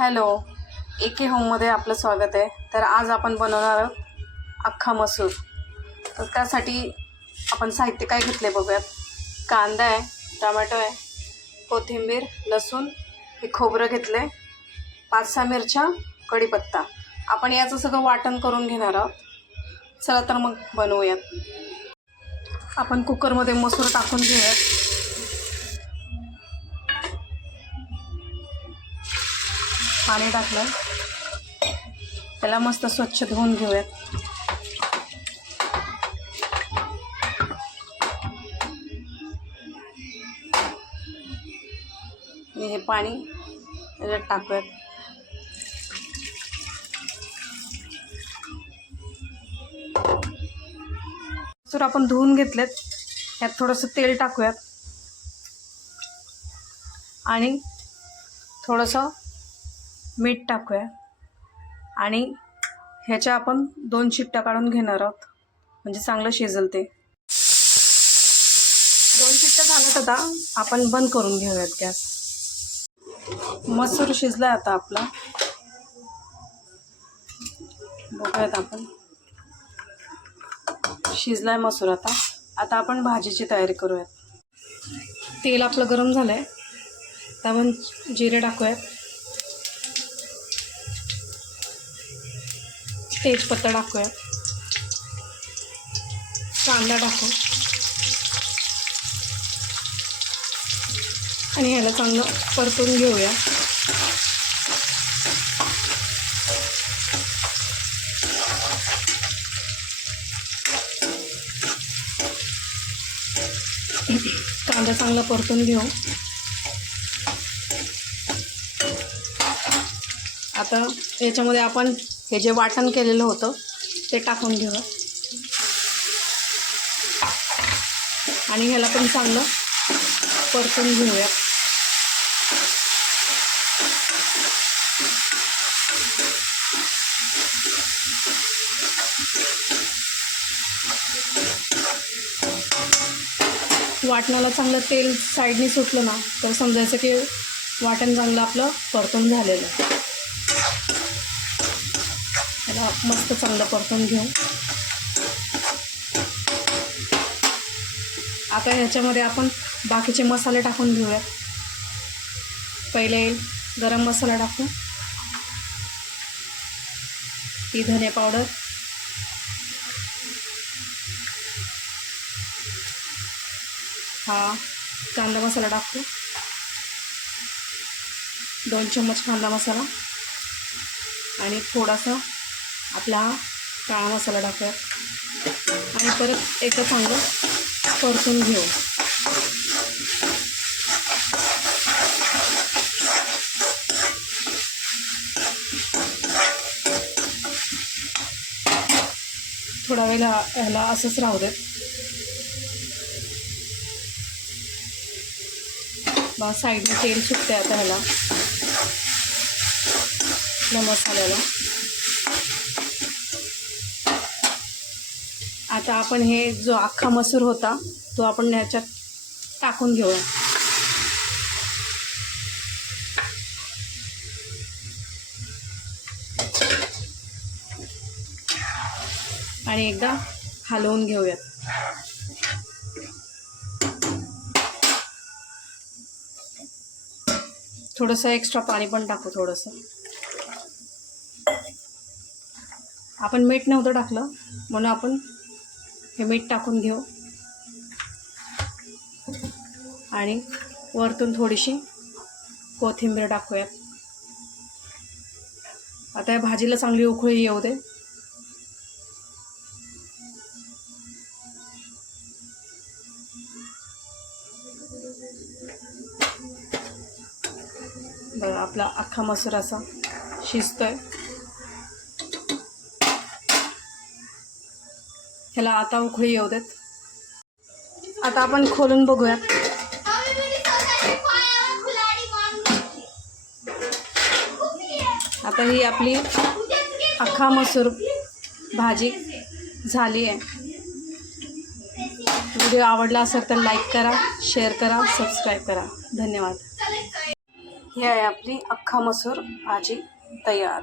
Hello, एके होममध्ये आपलं स्वागत आहे. तर आज आपण बनवणार आहोत अख्खा मसूर. तर त्यासाठी आपण साहित्य काय घेतले बघूयात. कांदा आहे, टोमॅटो आहे, कोथिंबीर, लसूण, हे खोबरं घेतले, 5-6 मिरच्या, कढीपत्ता. आपण याचं सगळं वाटण करून घेणार आहोत. चला तर मग बनवूयात. आपण कुकरमध्ये मसूर टाकून घेऊयात. पाणी टाकलं, त्याला मस्त स्वच्छ धुवून घेऊयात. आणि हे पाणी त्याच्यात टाकूयात. मसूर आपण धुवून घेतलेत. यात थोडंसं तेल टाकूयात आणि थोडंसं मीठ टाकूया आणि ह्याच्या आपण 2 शिट्ट्या काढून घेणार आहोत, म्हणजे चांगलं शिजेल ते. 2 शिट्ट्या झाल्यात. आता आपण बंद करून घेऊयात गॅस. मसूर शिजला आता आपला, बघूयात आपण. शिजलाय मसूर. आता आपण भाजीची तयारी करूयात. तेल आपलं गरम झालंय, तर आपण जिरे टाकूयात, तेजपत्ता टाकूया, कांदा टाकू आणि ह्याला चांगलं परतून घेऊया. कांदा चांगला परतून घेऊ. आता याच्यामध्ये आपण हे जे वाटण केलेलं होतं ते टाकून घेऊ आणि ह्याला पण चांगलं परतून घेऊया. वाटणाला चांगलं तेल साईडने सुटलं ना, तर समजायचं की वाटण चांगलं आपलं परतून झालेलं आहे. त्याला मस्त चांगलं परतून घेऊ. आता ह्याच्यामध्ये आपण बाकीचे मसाले टाकून घेऊया. पहिले गरम मसाला टाकू, ही धने पावडर, हा कांदा मसाला टाकू, 2 चम्मच कांदा मसाला आणि थोडासा आपला काळा मसाला टाकूया आणि परत एकदा चांगलं परतून घेऊ. थोडा वेळ ह्याला असंच राहू देत. बस साईडने तेल सुटते आता ह्याला, मसाल्याला. आता आपण हे जो अख्खा मसूर होता तो आपण ह्याच्यात टाकून घेऊया आणि एकदा हलवून घेऊयात. थोडंसं एक्स्ट्रा पाणी पण टाकू. थोडंसं आपण मीठ नव्हतं टाकलं म्हणून आपण हे मीठ टाकून घेऊ आणि वरतून थोडीशी कोथिंबीर टाकूयात. आता या भाजीला चांगली उकळी येऊ दे. बघा आपला अख्खा मसूर असा शिजतोय. ह्याला आता उकळी येऊ देत. आता आपण खोलून बघूयात. आता ही आपली अख्खा मसूर भाजी झाली आहे. व्हिडिओ आवडला असेल तर लाईक करा, शेअर करा, सबस्क्राईब करा. धन्यवाद. ही आहे आपली अख्खा मसूर भाजी तयार.